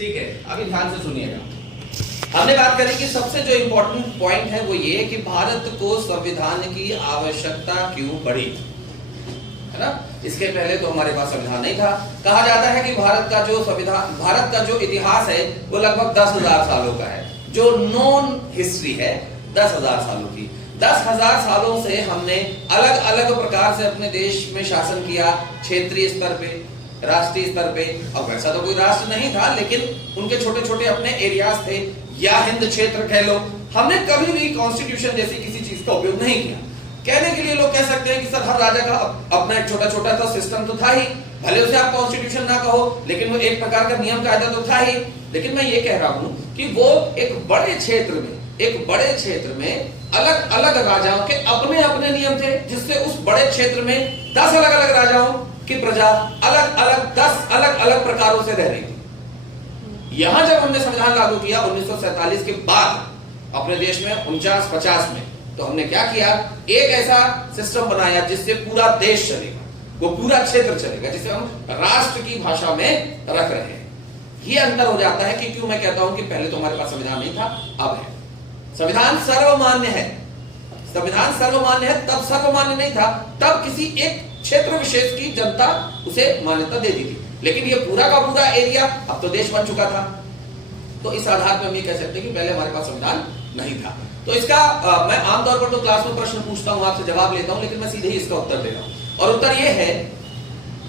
ठीक है, अभी ध्यान से सुनिएगा। हमने बात करी कि सबसे जो इंपॉर्टेंट पॉइंट है वो ये कि भारत को संविधान की आवश्यकता क्यों पड़ी, है ना। इसके पहले तो हमारे पास संविधान नहीं था। कहा जाता है कि भारत का जो इतिहास है वो लगभग 10,000 सालों का है। जो नॉन हिस्ट्री है 10,000 सालों की। 10,000 सालों से हमने अलग अलग प्रकार से अपने देश में शासन किया, क्षेत्रीय स्तर पे, राष्ट्रीय स्तर पे। अब वैसा तो कोई राष्ट्र नहीं था, लेकिन उनके छोटे छोटे अपने एरियाज थे, या हिंद क्षेत्र कह लो। हमने कभी भी कॉन्स्टिट्यूशन जैसी किसी चीज का उपयोग नहीं किया। कहने के लिए लोग कह सकते हैं कि सर हर राजा का अपना एक छोटा छोटा सा सिस्टम तो था ही, भले उसे आप कॉन्स्टिट्यूशन ना कहो, लेकिन वो एक प्रकार का नियम कायदा तो था ही। लेकिन मैं ये कह रहा हूं कि वो एक बड़े क्षेत्र में अलग अलग राजाओं के अपने अपने नियम थे, जिससे उस बड़े क्षेत्र में 10 अलग अलग राजाओं की प्रजा अलग अलग 10 अलग अलग प्रकारों से रह रही थी। यहां जब हमने संविधान लागू किया 1947 के बाद अपने देश में 49-50 में, तो हमने क्या किया, एक ऐसा सिस्टम बनाया जिससे पूरा देश चलेगा, वो पूरा क्षेत्र चलेगा, जिसे हम राष्ट्र की भाषा में रख रहे हैं। ये अंतर हो जाता है कि क्यों मैं कहता हूं कि पहले तो हमारे पास संविधान नहीं था, अब है। संविधान सर्वमान्य है, संविधान सर्वमान्य है, तब सर्वमान्य नहीं था, तब किसी एक क्षेत्र विशेष की जनता उसे मान्यता दे दी थी। लेकिन ये पूरा का पूरा एरिया अब तो देश बन चुका था। तो इस आधार पर हम ये कह सकते हैं कि पहले हमारे पास संविधान नहीं था। तो इसका मैं आमतौर पर तो क्लास में प्रश्न पूछता हूं, आपसे जवाब लेता हूं, लेकिन मैं सीधे ही इसका उत्तर दे रहा हूं। और उत्तर यह है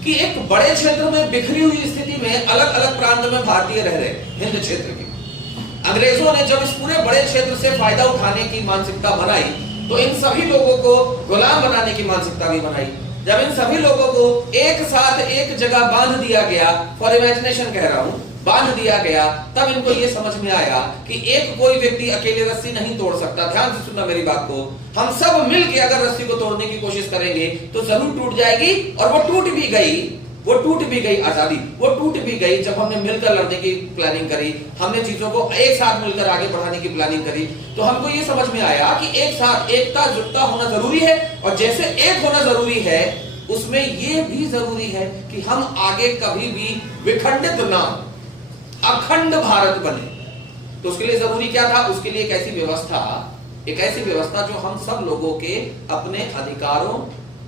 कि एक बड़े क्षेत्र में बिखरी हुई स्थिति में अलग अलग प्रांत में भारतीय रह रहे, हिंद क्षेत्र के अंग्रेजों ने जब इस पूरे बड़े क्षेत्र से फायदा उठाने की मानसिकता बनाई, तो इन सभी लोगों को गुलाम बनाने की मानसिकता भी बनाई। जब इन सभी लोगों को एक साथ एक जगह बांध दिया गया, फॉर इमेजिनेशन कह रहा हूं, बांध दिया गया, तब इनको यह समझ में आया कि एक कोई व्यक्ति अकेले रस्सी नहीं तोड़ सकता। ध्यान से सुनना मेरी बात को। हम सब मिलकर अगर रस्सी को तोड़ने की कोशिश करेंगे तो जरूर टूट जाएगी, और वो टूट भी गई आजादी, वो टूट भी गई जब हमने मिलकर लड़ने की प्लानिंग करी, हमने चीजों को एक साथ मिलकर आगे बढ़ाने की प्लानिंग करी। तो हमको ये समझ में आया कि एक साथ एकता जुटता होना जरूरी है, और जैसे एक होना जरूरी है, उसमें यह भी जरूरी है कि हम आगे कभी भी विखंडित ना, अखंड भारत बने। तो उसके लिए जरूरी क्या था? उसके लिए एक ऐसी व्यवस्था जो हम सब लोगों के अपने अधिकारों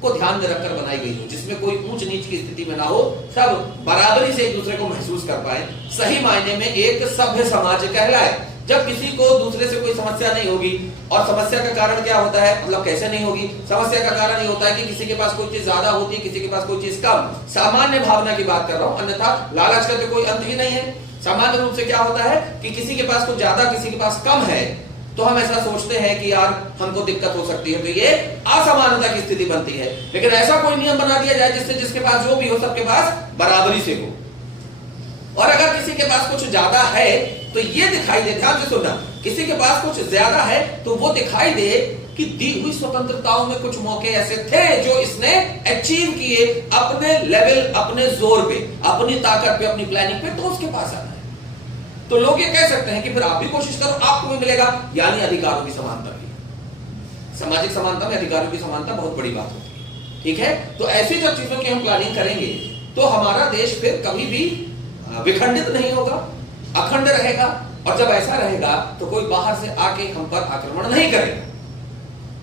को ध्यान में रखकर बनाई गई हो, जिसमें कोई ऊंच नीच की स्थिति में ना हो, सब बराबरी से एक दूसरे को महसूस कर पाए, सही मायने में एक सभ्य समाज कहलाए। जब किसी को दूसरे से कोई समस्या नहीं होगी, और समस्या का कारण क्या होता है, मतलब कैसे नहीं होगी, समस्या का कारण ये होता है कि किसी के पास कोई चीज ज्यादा होती है, किसी के पास कोई चीज कम। सामान्य भावना की बात कर रहा हूं, अन्यथा लालच का तो कोई अंत ही नहीं है। सामान्य रूप से क्या होता है कि किसी के पास कुछ ज्यादा, किसी के पास कम है, तो हम ऐसा सोचते हैं कि यार हमको दिक्कत हो सकती है, तो ये असमानता की स्थिति बनती है। लेकिन ऐसा कोई नियम बना दिया जाए जिससे जिसके पास जो भी हो सबके पास बराबरी से हो। और अगर किसी के पास कुछ ज्यादा है तो ये दिखाई दे, ध्यान से सुनना, किसी के पास कुछ ज्यादा है तो वो दिखाई दे कि दी हुई स्वतंत्रताओं में कुछ मौके ऐसे थे जो इसने अचीव किए अपने लेवल, अपने जोर पे, अपनी ताकत पे, अपनी प्लानिंग पे, तो उसके पास आना है। तो लोग ये कह सकते हैं कि फिर आप भी कोशिश करो, आपको भी मिलेगा, यानी अधिकारों की समानता भी। सामाजिक समानता में अधिकारों की समानता बहुत बड़ी बात होती है, ठीक है। तो ऐसी जब चीजों की हम प्लानिंग करेंगे तो हमारा देश फिर कभी भी विखंडित नहीं होगा, अखंड रहेगा। और जब ऐसा रहेगा तो कोई बाहर से आके हम पर आक्रमण नहीं करेगा।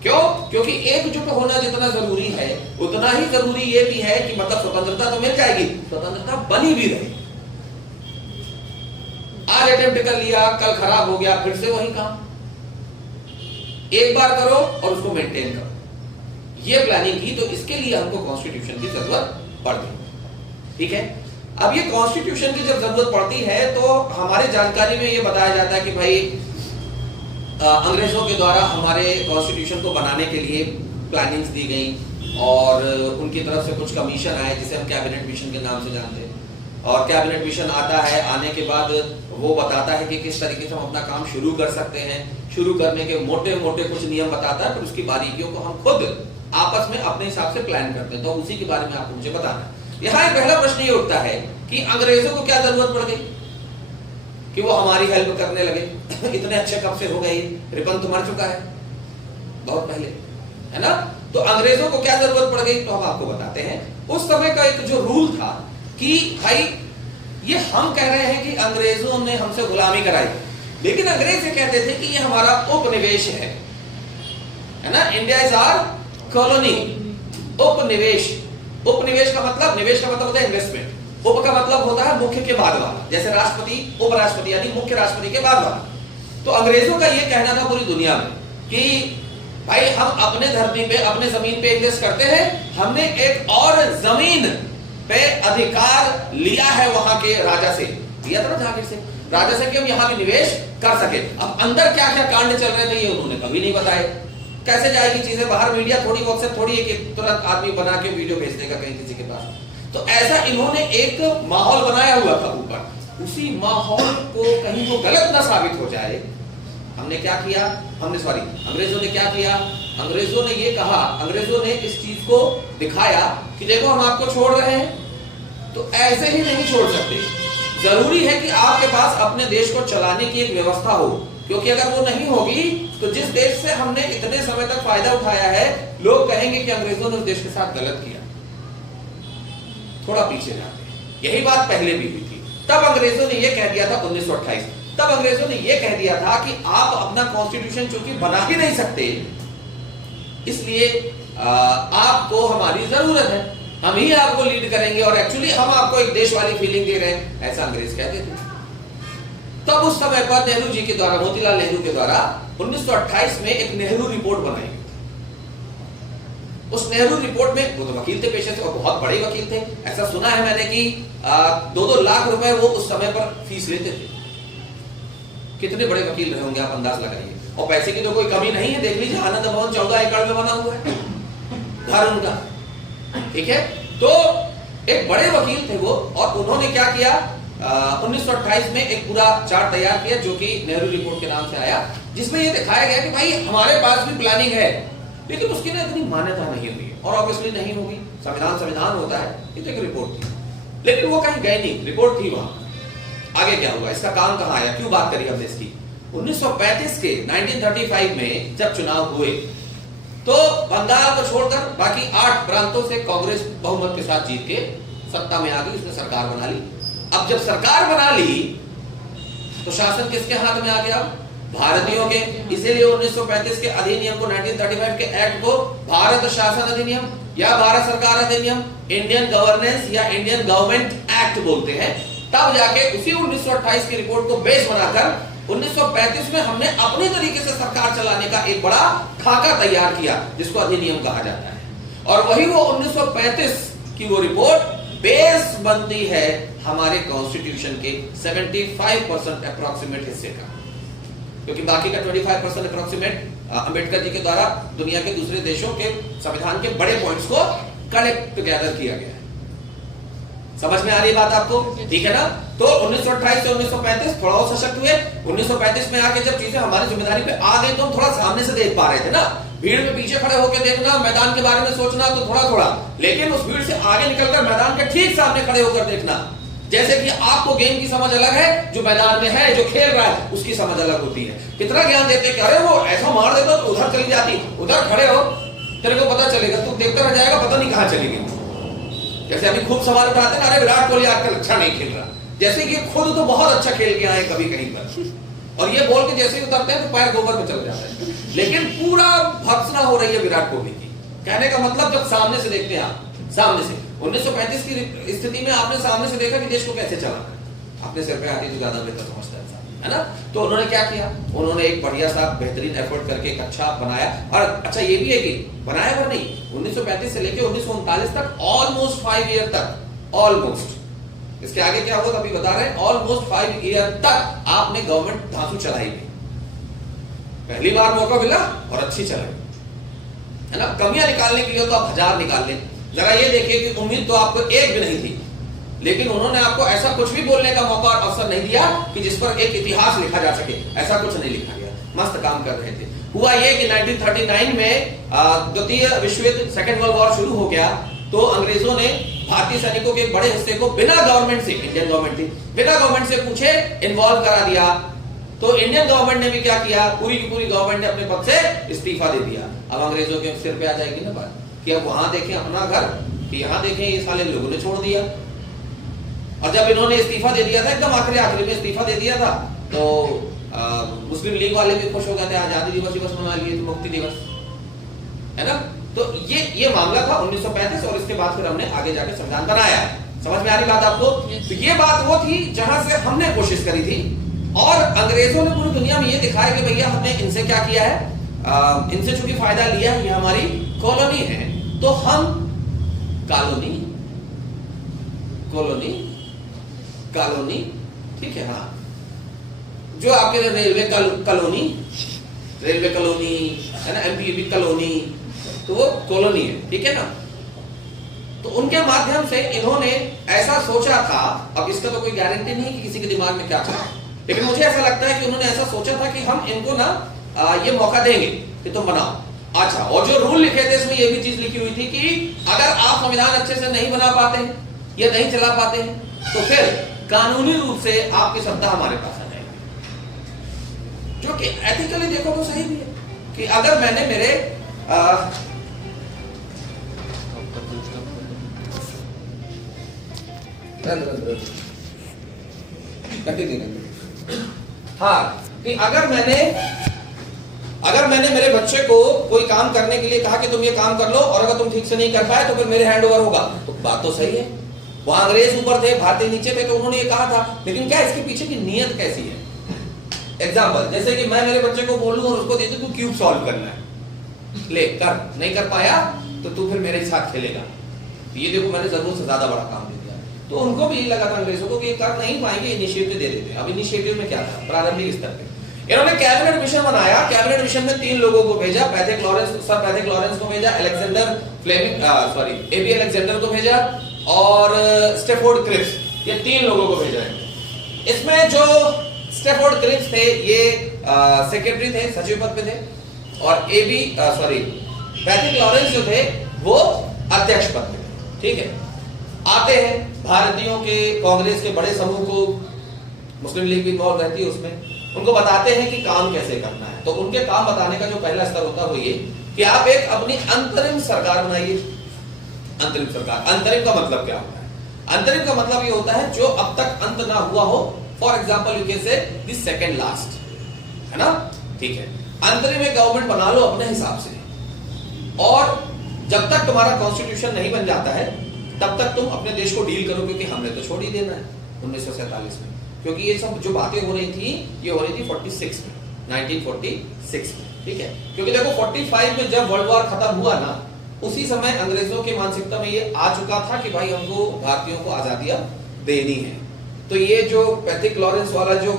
क्यों? क्योंकि एकजुट होना जितना जरूरी है, उतना ही जरूरी यह भी है कि मतलब स्वतंत्रता तो मिल जाएगी, स्वतंत्रता बनी भी रहे। आज अटेम्प्ट कर लिया, कल खराब हो गया, फिर से वही काम। एक बार करो और उसको मेंटेन करो, ये प्लानिंग की। तो इसके लिए हमको कॉन्स्टिट्यूशन की जरूरत पड़ती है, ठीक है। अब ये कॉन्स्टिट्यूशन की जब जरूरत पड़ती है तो हमारे जानकारी में ये बताया जाता है कि भाई अंग्रेजों के द्वारा हमारे कॉन्स्टिट्यूशन को बनाने के लिए प्लानिंग्स दी गई, और उनकी तरफ से कुछ कमीशन आए जिसे हम कैबिनेट मिशन के नाम से जानते हैं। और कैबिनेट मिशन आता है, आने के बाद वो बताता है कि किस तरीके से हम अपना काम शुरू कर सकते हैं। शुरू करने के मोटे मोटे कुछ नियम बताता है, फिर उसकी बारीकियों को हम खुद आपस में अपने हिसाब से प्लान करते हैं। तो उसी के बारे में आपको मुझे बताना है। यहाँ एक पहला प्रश्न ये उठता है कि अंग्रेजों को क्या जरूरत पड़ गई कि वो हमारी हेल्प करने लगे? इतने अच्छे कब से हो गए? रिपन तो मर चुका है बहुत पहले, है ना। तो अंग्रेजों को क्या जरूरत पड़ गई? तो हम आपको बताते हैं। उस समय का एक जो रूल था कि भाई ये हम कह रहे हैं कि अंग्रेजों ने हमसे गुलामी कराई, लेकिन अंग्रेज ये कहते थे कि ये हमारा उपनिवेश है ना, इंडिया इज आवर कॉलोनी। उपनिवेश, उपनिवेश का मतलब, निवेश का मतलब होता है इन्वेस्टमेंट, उप का मतलब होता है मुख्य के बाद वाला, जैसे राष्ट्रपति उपराष्ट्रपति यानी मुख्य राष्ट्रपति के बाद वाला। तो अंग्रेजों का ये कहना था पूरी दुनिया में कि भाई हम अपने धरती पे, अपने जमीन पे इन्वेस्ट करते हैं, हमने एक और जमीन पे अधिकार लिया है वहां के राजा से, लिया था ना जहांगीर से, राजा से कि हम यहाँ भी निवेश कर सके। अब अंदर क्या क्या कांड चल रहे थे ये उन्होंने कभी नहीं बताए। कैसे जाएगी चीजें बाहर, मीडिया थोड़ी बहुत से थोड़ी है कि तुरंत आदमी बना के वीडियो भेज देगा कहीं किसी के पास। तो ऐसा इन्होंने एक माहौल बनाया हुआ था ऊपर, उसी माहौल को कहीं वो गलत ना साबित हो जाए, हमने क्या किया, अंग्रेजों ने क्या किया, अंग्रेजों ने ये कहा, अंग्रेजों ने इस चीज को दिखाया कि देखो हम आपको छोड़ रहे हैं, तो ऐसे ही नहीं छोड़ सकते, जरूरी है कि आपके पास अपने देश को चलाने की एक व्यवस्था हो, क्योंकि अगर वो नहीं होगी तो जिस देश से हमने इतने समय तक फायदा उठाया है, लोग कहेंगे कि अंग्रेजों ने उस देश के साथ गलत किया। थोड़ा पीछे जाते, यही बात पहले भी हुई थी। तब अंग्रेजों ने यह कह दिया था 1928, तब अंग्रेजों ने यह कह दिया था कि आप अपना कॉन्स्टिट्यूशन चूंकि बना ही नहीं सकते, इसलिए आपको हमारी जरूरत है, हम ही आपको लीड करेंगे और एक्चुअली हम आपको एक देश वाली फीलिंग दे रहे हैं, ऐसा अंग्रेज कहते थे। तब उस समय पर नेहरू जी के द्वारा, मोतीलाल नेहरू के द्वारा 1928 में एक नेहरू रिपोर्ट बनाई। उस नेहरू रिपोर्ट में, वो तो वकील थे पेशे से और बहुत बड़े वकील थे, ऐसा सुना है मैंने कि 2-2 लाख रुपए वो उस समय पर फीस लेते थे। कितने बड़े वकील रहे होंगे आप अंदाज लगाइए, और पैसे की तो कोई कमी नहीं है, देख लीजिए आनंद भवन 14 एकड़ में बना हुआ है घर उनका, ठीक है। तो एक बड़े वकील थे वो, और उन्होंने क्या किया, 1928 में एक पूरा चार्ट तैयार किया जो कि नेहरू रिपोर्ट के नाम से आया, जिसमें ये दिखाया गया कि भाई हमारे पास भी प्लानिंग है, लेकिन उसकी ना इतनी मान्यता नहीं हुई, और ऑब्वियसली नहीं होगी, संविधान होता है, ये तो एक रिपोर्ट थी, लेकिन वो कहीं गए नहीं, रिपोर्ट थी वहां। आगे क्या हुआ, इसका काम कहां आया, क्यों बात करी हमने इसकी। 1935 के 1935 में जब चुनाव हुए, तो बंगाल को छोड़कर बाकी 8 प्रांतों से कांग्रेस बहुमत के साथ जीत के सत्ता में आ गई, उसने सरकार बना ली। अब जब सरकार बना ली तो शासन किसके हाथ में आ गया, भारतीयों के। इसीलिए 1935 के अधिनियम को, 1935 के एक्ट को भारत शासन अधिनियम या भारत सरकार अधिनियम, इंडियन गवर्नेंस या इंडियन गवर्नमेंट एक्ट बोलते हैं। तब जाके उसी 1928 की रिपोर्ट को बेस बनाकर 1935 में हमने अपने तरीके से सरकार चलाने का एक बड़ा खाका तैयार किया, जिसको अधिनियम कहा जाता है। और वही वो 1935 की वो रिपोर्ट बेस बनती है हमारे कॉन्स्टिट्यूशन के 75% अप्रोक्सीमेट हिस्से का, क्योंकि बाकी का 25% अप्रोक्सीमेट अंबेडकर जी के द्वारा दुनिया के दूसरे देशों के संविधान के बड़े पॉइंट्स को कलेक्ट टुगेदर किया गया है। समझ में आ रही बात आपको, ठीक है ना। तो 1928 से 1935 थोड़ा और सशक्त हुए। 1935 में आके जब चीजें हमारी जिम्मेदारी पे आ गई तो हम थोड़ा सामने से देख पा रहे थे ना, भीड़ में पीछे खड़े होकर देखना, मैदान के बारे में सोचना तो थोड़ा थोड़ा, लेकिन उस भीड़ से आगे निकलकर मैदान के ठीक सामने खड़े होकर देखना। जैसे कि आपको गेम की समझ अलग है, जो मैदान में है, जो खेल रहा है, उसकी समझ अलग होती है। कितना ज्ञान देते कि अरे वो ऐसा मार देता तो उधर चली जाती, उधर खड़े हो तेरे को पता चलेगा, तू देखता रह जाएगा, पता नहीं कहां चली गई। जैसे अभी खूब सवाल उठाते हैं, अरे विराट कोहली आजकल अच्छा नहीं खेल रहा, जैसे कि खुद तो बहुत अच्छा खेल के आए कभी कहीं पर, और ये बोल के जैसे ही उतरते हैं तो पैर गोबर में चल जाता है। लेकिन पूरा भर्त्सना हो रही है विराट कोहली की। कहने का मतलब जब सामने से देखते हैं आप, सामने से 1935 की स्थिति में आपने सामने से देखा कि देश को कैसे चलाना है, अपने सिर पे आती तो ज्यादा बेहतर समझता है ना। तो उन्होंने क्या किया, उन्होंने एक बढ़िया सा बेहतरीन एफर्ट करके एक अच्छा बनाया। और अच्छा ये भी है कि बनाया पर नहीं, 1935 से लेकर 1939 तक ऑलमोस्ट 5 ईयर तक, ऑलमोस्ट, इसके आगे क्या होगा अभी बता रहे हैं, ऑलमोस्ट 5 ईयर तक आपने गवर्नमेंट धांसू चलाई थी। पहली बार मौका मिला और अच्छी चलाई, है ना। कमियां निकालने के लिए तो आप 1000 निकाल लें। जरा ये देखिए कि उम्मीद तो आपको एक भी नहीं थी, लेकिन उन्होंने आपको ऐसा कुछ भी बोलने का मौका और अवसर नहीं दिया कि जिस पर एक इतिहास लिखा जा सके, ऐसा कुछ नहीं लिखा गया। मस्त काम कर रहे थे। हुआ ये कि 1939 में द्वितीय विश्व युद्ध, सेकेंड वर्ल्ड वॉर शुरू हो गया, तो अंग्रेजों ने भारतीय सैनिकों के बड़े हिस्से को बिना गवर्नमेंट से, इंडियन गवर्नमेंट थी, बिना गवर्नमेंट से पूछे इन्वॉल्व करा दिया। तो इंडियन गवर्नमेंट ने भी क्या किया, पूरी की पूरी गवर्नमेंट ने अपने पद से इस्तीफा दे दिया। अब अंग्रेजों के सिर पे आ जाएगी ना बात कि अब वहां देखें अपना घर, कि यहां देखें ये साले लोगों ने छोड़ दिया। और जब इन्होंने इस्तीफा दे दिया था, एकदम आखिरी में इस्तीफा दे दिया था, तो मुस्लिम लीग वाले भी खुश हो गए थे, आजादी दिवस मना लिए थे, मुक्ति दिवस, है ना। तो ये मामला था 1935 और इसके बाद फिर हमने आगे जाके संविधान बनाया है। समझ में आ रही बात आपको? तो ये बात वो थी जहां से हमने कोशिश करी थी, और अंग्रेजों ने पूरी दुनिया में ये दिखाया कि भैया हमने इनसे क्या किया है, इनसे चूंकि फायदा लिया, ये हमारी कॉलोनी है, तो हम कॉलोनी, ठीक है, हाँ, जो आपके रेलवे कॉलोनी है ना, एमपीबी कॉलोनी, तो वो कॉलोनी है, ठीक है ना। तो उनके माध्यम से इन्होंने ऐसा सोचा था, अब इसका तो कोई गारंटी नहीं कि किसी के दिमाग में क्या था, लेकिन मुझे ऐसा लगता है कि उन्होंने ऐसा सोचा था कि हम इनको ना ये मौका देंगे कि तुम बनाओ। अच्छा, और जो रूल लिखे थे इसमें ये भी चीज लिखी हुई थी कि अगर आप संविधान अच्छे से नहीं बना पाते हैं या नहीं चला पाते हैं, तो फिर कानूनी रूप से आपकी सत्ता हमारे पास आ जाएगी, जो कि एथिकली देखो तो सही भी है कि अगर मैंने मेरे हाँ, कि अगर मैंने मेरे बच्चे को कोई काम करने के लिए कहा कि तुम ये काम कर लो, और अगर तुम ठीक से नहीं कर पाए तो फिर मेरे हैंड ओवर होगा, तो बात तो सही है। वहां अंग्रेज ऊपर थे, भारतीय नीचे थे, तो उन्होंने ये कहा था, लेकिन क्या इसके पीछे की नीयत कैसी है? एग्जाम्पल, जैसे कि मैं मेरे बच्चे को बोलूं और उसको दे दूं तू क्यूब सॉल्व करना है, ले कर, नहीं कर पाया तो तू फिर मेरे साथ खेलेगा, ये देखो मैंने जरूरत से ज्यादा बड़ा काम दे दिया। तो उनको भी लगा था अंग्रेजों को कि ये कर नहीं पाएंगे, इनिशिएटिव दे देते हैं। अब इनिशिएटिव में क्या था, प्रारंभिक स्तर पे इन्होंने कैबिनेट मिशन बनाया। कैबिनेट मिशन में 3 लोगों को भेजा, सर पैथिक लॉरेंस को भेजा, एबी अलेक्जेंडर को भेजा, और स्टैफोर्ड क्रिप्स, ये 3 लोगों को भेजा है। इसमें जो स्टैफोर्ड क्रिप्स थे ये सेक्रेटरी थे, सचिव पद पे थे, और पैथिक लॉरेंस जो थे वो अध्यक्ष पद पे थे, ठीक है। आते हैं भारतीयों के कांग्रेस के बड़े समूह को, मुस्लिम लीग भी इन्वॉल्व रहती है उसमें, उनको बताते हैं कि काम कैसे करना है। तो उनके काम बताने का जो पहला स्तर होता है वो ये कि आप एक अपनी अंतरिम सरकार बनाइए। अंतरिम सरकार, अंतरिम का मतलब क्या होता है? अंतरिम का मतलब ये होता है जो अब तक अंत ना हुआ हो। For example you can say the second last, है ना, ठीक है। अंतरिम एक गवर्नमेंट बना लो अपने हिसाब से, और जब तक तुम्हारा कॉन्स्टिट्यूशन नहीं बन जाता है तब तक तुम अपने देश को डील करो, क्योंकि हमने तो छोड़ ही देना है 1947 में। क्योंकि ये सब जो बातें हो रही थी ये हो रही थी 46 में, 1946 में, ठीक है। क्योंकि देखो 45 में जब वर्ल्ड वॉर खत्म हुआ ना, उसी समय अंग्रेजों की मानसिकता में ये आ चुका था कि भाई हमको भारतीयों को आजादियां देनी है। तो ये जो पैथिक लॉरेंस वाला जो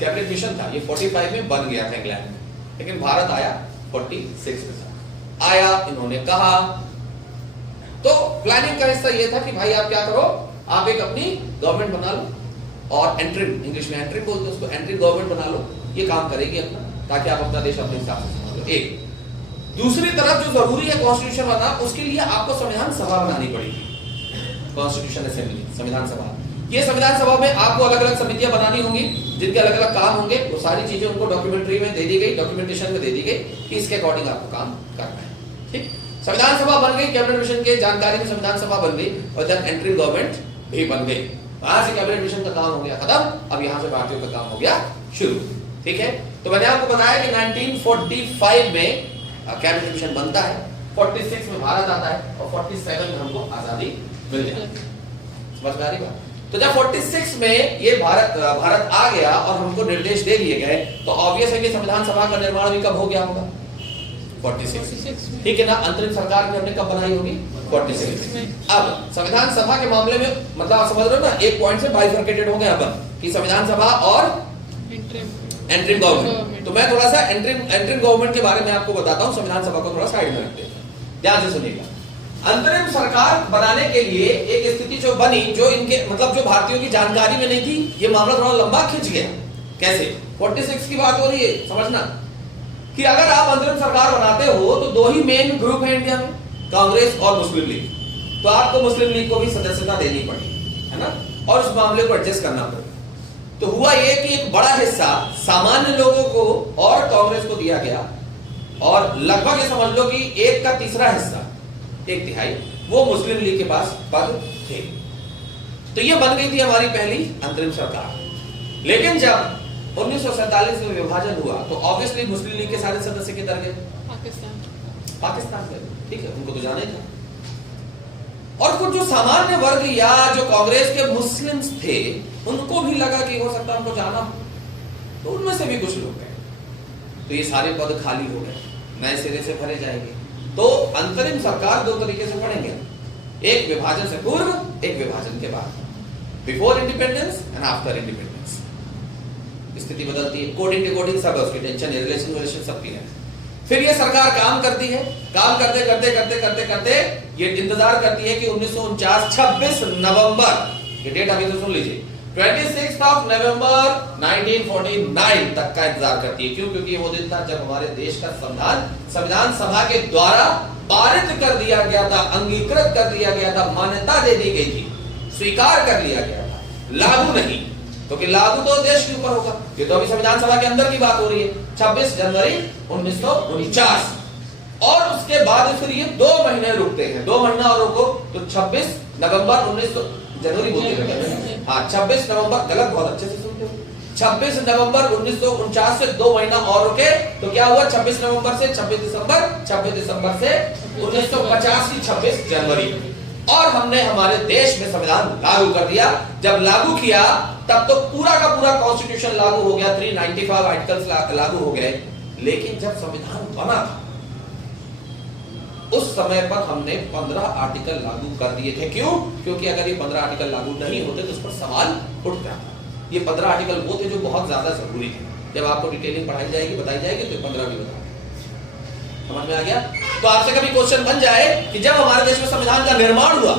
कैबिनेट मिशन था ये 45 में बन गया था इंग्लैंड में, लेकिन भारत आया 46 में आया। इन्होंने कहा, तो प्लानिंग का हिस्सा ये था कि भाई आप क्या करो, आप एक अपनी गवर्नमेंट बना लो, और एंट्रिम, इंग्लिश में एंट्रिम बोलते हैं उसको, एंट्रिम गवर्नमेंट बना लो, ये काम करेगी अपना, ताकि आप अपना देश अपने हिसाब से संभालो। एक दूसरी तरफ जो जरूरी है कॉन्स्टिट्यूशन बनाना, उसके लिए आपको संविधान सभा बनानी पड़ेगी, कॉन्स्टिट्यूशन असेंबली, संविधान सभा। ये संविधान सभा में आपको अलग अलग समितियां बनानी होंगी जिनके अलग अलग काम होंगे। वो सारी चीजें उनको डॉक्यूमेंट्री में दे दी गई, डॉक्यूमेंटेशन में दे दी गई कि इसके अकॉर्डिंग आपको काम करना है, ठीक। संविधान सभा बन गई, कैबिनेट मिशन के जानकारी में संविधान सभा बन गई, और देन एंट्रिम गवर्नमेंट भी बन गई। वहां से कैबिनेट मिशन का काम हो गया खत्म, अब यहां से भारतीयों का काम हो गया शुरू, ठीक है। तो मैंने आपको बताया कि 1945 में कैबिनेट मिशन बनता है, 46 में भारत आता है, और 47 में हमको आजादी मिल जाती है। समझ में आ रही बात? तो जब 46 में ये भारत आ गया और हमको निर्देश दे दिए गए, तो ऑब्वियस है कि संविधान सभा का निर्माण भी कब हो गया होगा? 46, ठीक है ना। अंतरिम सरकार भी हमने कब बनाई होगी? 46 में। अब संविधान सभा के मामले में मतलब आप समझ रहे हो ना, एक पॉइंट से बाइफरकेटेड हो गया अपन कि संविधान सभा और एंट्रिम गवर्नमेंट। तो मैं थोड़ा सा एंट्रिम गवर्नमेंट के बारे में आपको बताता हूं, संविधान सभा को थोड़ा साइड में रखते हैं, ध्यान से सुनिएगा। अंतरिम सरकार बनाने के लिए एक स्थिति जो बनी, जो इनके मतलब जो भारतीयों की जानकारी में नहीं थी, ये मामला थोड़ा लंबा खिंच गया। कैसे? 46 की बात हो रही है, समझना कि अगर आप अंतरिम सरकार बनाते हो तो 2 ही मेन ग्रुप है इंडिया में, कांग्रेस और मुस्लिम लीग। तो आपको मुस्लिम लीग को भी सदस्यता देनी पड़ी, है ना, और उस मामले को एडजस्ट करना पड़ा। तो हुआ ये कि एक बड़ा हिस्सा सामान्य लोगों को और कांग्रेस को दिया गया, और लगभग ये समझ लो कि 1 का तीसरा हिस्सा, 1 तिहाई, वो मुस्लिम लीग के पास पद थे। तो ये बन गई थी हमारी पहली अंतरिम सरकार। लेकिन जब 1947 में विभाजन हुआ तो ऑब्वियसली मुस्लिम लीग के सारे सदस्य किधर गए? पाकिस्तान गए। ठीक है, उनको तो जाने था। और कुछ जो सामान्य वर्ग या जो कांग्रेस के मुस्लिम्स थे उनको भी लगा कि हो सकता है उनको जाना, तो उनमें से भी कुछ लोग गए। तो ये सारे पद खाली हो गए, नए सिरे से भरे जाएंगे। तो अंतरिम सरकार दो तरीके से पढ़ेंगे, एक विभाजन से पूर्व, एक विभाजन के बाद, before independence and after independence. स्थिति बदलती है, कोडिंग डिकोडिंग सब है, उसकी टेंशन रिलेशन सबकी है। फिर ये सरकार काम करती है, काम करते करते करते करते करते ये इंतजार करती है कि 1949 26 नवंबर, ये डेट अभी तो सुन लीजिए, 26 नवंबर 1949 तक का इंतजार करती है। क्यों? क्योंकि वो दिन था जब हमारे देश का संविधान सभा के द्वारा पारित कर दिया गया था, अंगीकृत कर दिया गया था, मान्यता दे दी गई थी, स्वीकार कर लिया गया था, लागू नहीं। क्योंकि लागू तो देश के ऊपर होगा। ये तो अभी संविधान सभा के अंदर की बात हो रही है। 26 जनवरी 1949 और उसके बाद फिर ये 2 महीने रुकते हैं, 2 महीना और रुको तो 26 नवंबर 1900 जनवरी बोलते हैं, हाँ 26 नवंबर, गलत बहुत अच्छे से सुनते हो, 26 नवंबर 1949 से 2 महीना और रुके तो क्या हुआ? 26 नवंबर से 26 दिसंबर, 26 दिसंबर से 1950 की 26 जनवरी, और हमने हमारे देश में संविधान लागू कर दिया। जब लागू किया तब तो पूरा का पूरा कॉन्स्टिट्यूशन लागू हो गया, 395 आर्टिकल्स लागू हो गए। लेकिन जब संविधान बना था उस समय पर हमने 15 आर्टिकल लागू कर दिए थे। क्यों? क्योंकि अगर ये 15 आर्टिकल लागू नहीं होते तो उस पर सवाल उठ जाता। ये 15 आर्टिकल वो थे जो बहुत ज्यादा जरूरी थे। जब आपको डिटेलिंग पढ़ाई जाएगी, बताई जाएगी, तो 15 भी बताओ। समझ में आ गया? तो आपसे कभी क्वेश्चन बन जाए कि जब हमारे देश में संविधान का निर्माण हुआ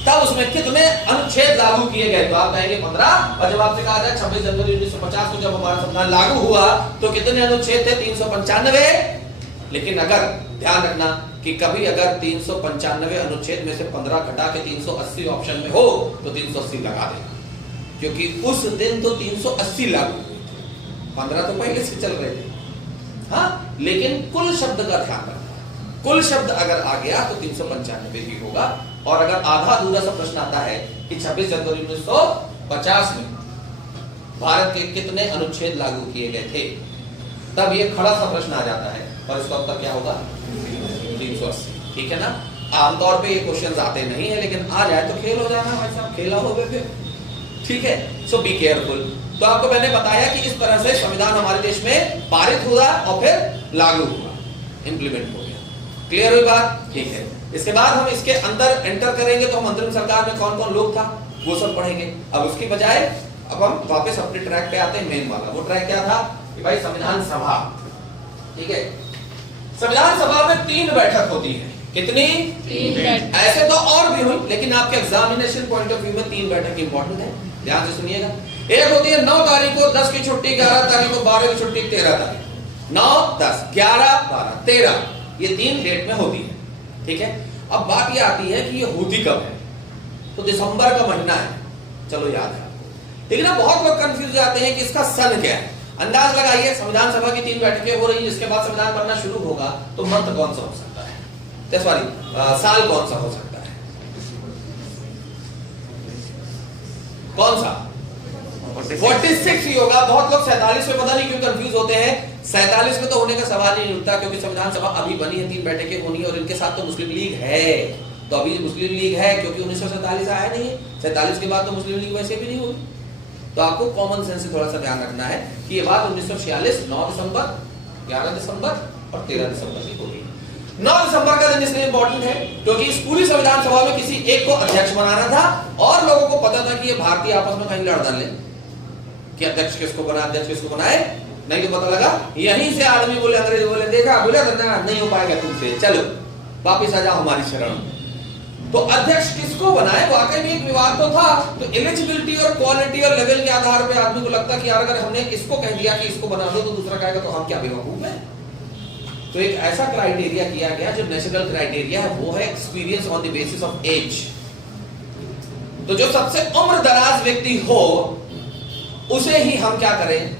तब उसमें कितने अनुच्छेद लागू किए गए, तो आप कहेंगे 15। और जब आपसे कहा जाए 26 जनवरी 1950 को जब हमारा संविधान लागू हुआ तो कितने अनुच्छेद थे? 395। लेकिन अगर ध्यान रखना कि कभी अगर 395 अनुच्छेद में से 15 घटा के 380 ऑप्शन में हो तो 380 लगा देना, क्योंकि उस दिन तो 380 लागू हुए थे, 15 तो पहले से चल रहे थे। हाँ, लेकिन कुल शब्द का ध्यान रखना, कुल शब्द अगर आ गया तो 395 ही होगा। और अगर आधा अधूरा सा प्रश्न आता है कि 26 जनवरी 1950 में भारत के कितने अनुच्छेद लागू किए गए थे, तब ये खड़ा सा प्रश्न आ जाता है और इसका उत्तर क्या होगा? 380। ठीक है ना? आमतौर पे ये क्वेश्चन आते नहीं है, लेकिन आ जाए तो खेल हो जाना भाई साहब, खेला हो गए फिर। ठीक है, सो बी केयरफुल। तो आपको मैंने बताया कि इस तरह से संविधान हमारे देश में पारित हुआ और फिर लागू हुआ, इंप्लीमेंट हो गया। क्लियर हुई बात? ठीक है। इसके बाद हम इसके अंदर एंटर करेंगे तो हम अंतरिम सरकार में कौन कौन लोग था वो सब पढ़ेंगे। अब उसकी बजाय अब हम वापस अपने ट्रैक पे आते हैं, मेन वाला। वो ट्रैक क्या था कि भाई संविधान सभा, ठीक है, संविधान सभा में 3 बैठक होती है। कितनी? 3 बैठक। ऐसे तो और भी हुई, लेकिन आपके एग्जामिनेशन पॉइंट ऑफ व्यू में 3 बैठक इंपॉर्टेंट है, ध्यान से सुनिएगा। एक होती है 9 तारीख को 10 की छुट्टी, 11 तारीख को 12 की छुट्टी, 13 तारीख, 9, 10, 11, 12, 13, ये 3 डेट में होती है। ठीक है, अब बात ये आती है कि ये होती कब है, तो दिसंबर का महीना है, चलो याद है। लेकिन अब बहुत लोग कंफ्यूज जाते हैं कि इसका सन क्या है। अंदाज लगाइए, संविधान सभा की 3 बैठकें हो रही है, जिसके बाद संविधान बनना शुरू होगा, तो मंथ कौन सा हो सकता है? सॉरी, साल कौन सा हो सकता है? कौन सा? 46 ही होगा। बहुत लोग 47 में पता नहीं क्यों कंफ्यूज होते हैं। 47 में तो होने का सवाल ही नहीं उठता, क्योंकि संविधान सभा अभी बनी है, 3 बैठकें होनी है, और इनके साथ तो मुस्लिम लीग है। तो अभी मुस्लिम लीग है क्योंकि 1947 आया नहीं है, 47 के बाद तो मुस्लिम लीग वैसे भी नहीं हुई। तो आपको कॉमन सेंस से थोड़ा सा ध्यान रखना है कि ये बात 1946 9 दिसंबर, 11 दिसंबर और 13 दिसंबर की होगी। 9 दिसंबर का दिन इसलिए इंपॉर्टेंट है क्योंकि इस पूरी संविधान सभा में किसी एक को अध्यक्ष बनाना था, और लोगों को पता था कि ये भारतीय आपस में कहीं लड़ डाल ले कि अध्यक्ष किसको बना, अध्यक्ष किसको बनाए। नहीं तो पता लगा यहीं से आदमी बोले, अंग्रेज बोले, देखा बोले नहीं हो पाएगा तुमसे, चलो वापिस आ जाओ हमारी शरण। तो अध्यक्ष किसको बनाए, वाकई में एक विवाद तो था। तो एलिजिबिलिटी और क्वालिटी और लेवल के आधार पे आदमी को लगता कि यार अगर हमने इसको कह दिया कि इसको बना दो तो दूसरा कहेगा तो हम क्या बेवकूफ हैं। तो एक ऐसा क्राइटेरिया किया गया जो नेशनल क्राइटेरिया है, वो है experience on the basis of age. तो जो सबसे उम्र दराज व्यक्ति हो उसे ही हम क्या करें,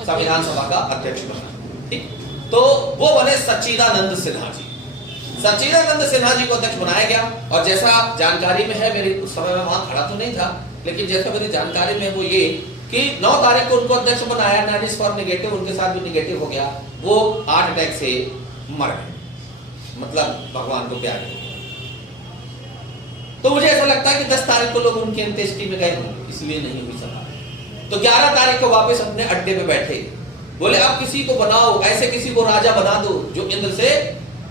संविधान सभा का अध्यक्ष बना। ठीक, तो वो बने सच्चिदानंद सिन्हा जी। सच्चिदानंद सिन्हा जी को अध्यक्ष बनाया गया, और जैसा जानकारी में है, मेरी उस समय में वहां खड़ा तो नहीं था, लेकिन जैसा मेरी जानकारी में वो ये कि 9 तारीख को उनको अध्यक्ष बनाया, नाइस फॉर नेगेटिव, उनके साथ भी नेगेटिव हो गया, वो हार्ट अटैक से मर गए, मतलब भगवान को प्यार हो। तो मुझे ऐसा लगता है कि 10 तारीख को लोग उनकी अंत्येष्टि में गए होंगे, इसलिए नहीं हुई सभा। तो 11 तारीख को वापस अपने अड्डे पे बैठे, बोले अब किसी को बनाओ, ऐसे किसी को राजा बना दो जो इंद्र से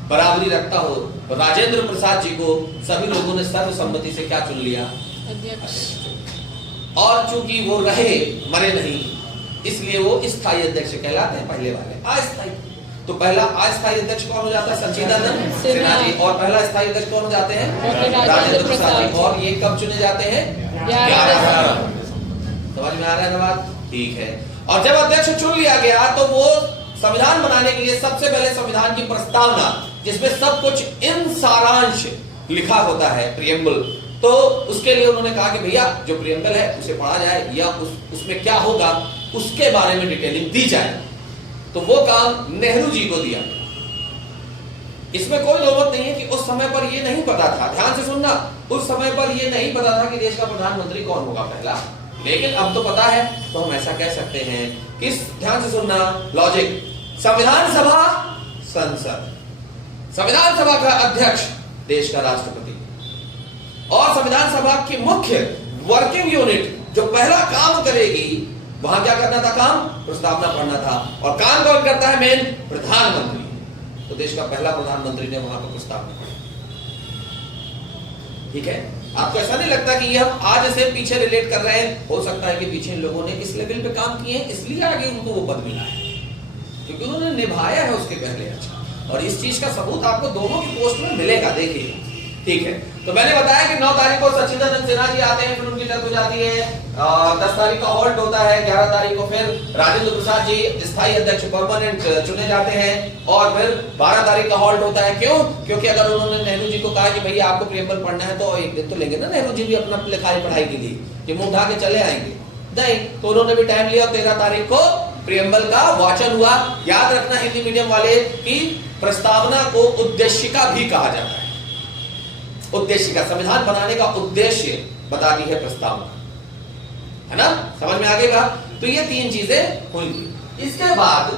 बराबरी रखता हो। तो राजेंद्र प्रसाद जी को सभी लोगों ने सर्वसम्मति से क्या चुन लिया? अध्यक्ष। और चूंकि वो रहे, मरे नहीं, इसलिए वो स्थायी अध्यक्ष कहलाते हैं। पहले वाले अस्थायी। तो पहला अस्थायी अध्यक्ष कौन हो जाता है? सच्चिदानंद सिन्हा जी। और पहला स्थायी अध्यक्ष कौन हो जाते हैं? राजेंद्र प्रसाद जी। और ये कब चुने जाते हैं? 11। समझ में आ रहा है ना बात? ठीक है। और जब अध्यक्ष चुन लिया गया तो वो संविधान बनाने के लिए सबसे पहले संविधान की प्रस्तावना, जिसमें सब कुछ इन सारांश लिखा होता है, प्रियम्बल, तो उसके लिए उन्होंने कहा कि भैया जो प्रियम्बल है उसे पढ़ा जाए या उसमें क्या होगा उसके बारे में डिटेलिंग दी जाए। तो वो काम नेहरू जी को दिया। इसमें कोई जरूरत नहीं है कि उस समय पर ये नहीं पता था, ध्यान से सुनना, उस समय पर ये नहीं पता था कि देश का प्रधानमंत्री कौन होगा पहला, लेकिन अब तो पता है। तो हम ऐसा कह सकते हैं कि ध्यान से सुनना लॉजिक, संविधान सभा संसद, संविधान सभा का अध्यक्ष देश का राष्ट्रपति, और संविधान सभा की मुख्य वर्किंग यूनिट जो पहला काम करेगी, वहां क्या करना था? काम, प्रस्तावना पढ़ना था। और काम कौन करता है? मेन प्रधानमंत्री। तो देश का पहला प्रधानमंत्री ने वहां पर प्रस्तावना पढ़ी। ठीक है, आपको ऐसा नहीं लगता कि ये हम आज से पीछे रिलेट कर रहे हैं? हो सकता है कि पीछे लोगों ने इस लेवल पे काम किए हैं, इसलिए आगे उनको वो पद मिला है, क्योंकि उन्होंने निभाया है उसके पहले। अच्छा, और इस चीज का सबूत आपको दोनों की पोस्ट में मिलेगा, देखिए। ठीक है, तो मैंने बताया कि 9 तारीख को सच्चिदानंद सिन्हा जी आते हैं, फिर उनकी डेथ हो जाती है। 10 तारीख का हॉल्ट होता है, 11 तारीख को फिर राजेंद्र प्रसाद जी स्थायी अध्यक्ष परमानेंट चुने जाते हैं, और फिर 12 तारीख का हॉल्ट होता है। क्यों? क्योंकि अगर उन्होंने नेहरू जी को कहा कि भैया आपको प्रियम्बल पढ़ना है, तो एक दिन तो लेंगे ना नेहरू जी भी अपना लिखाई पढ़ाई के लिए, कि मुंह उठा के चले आएंगे नहीं। तो उन्होंने भी टाइम लिया, 13 तारीख को प्रियम्बल का वाचन हुआ। याद रखना हिंदी मीडियम वाले की प्रस्तावना को उद्देशिका भी कहा जाता है। उद्देशिका, संविधान बनाने का उद्देश्य बताती है प्रस्तावना, है ना? समझ में आ गया? तो ये 3 चीजें हुई। इसके बाद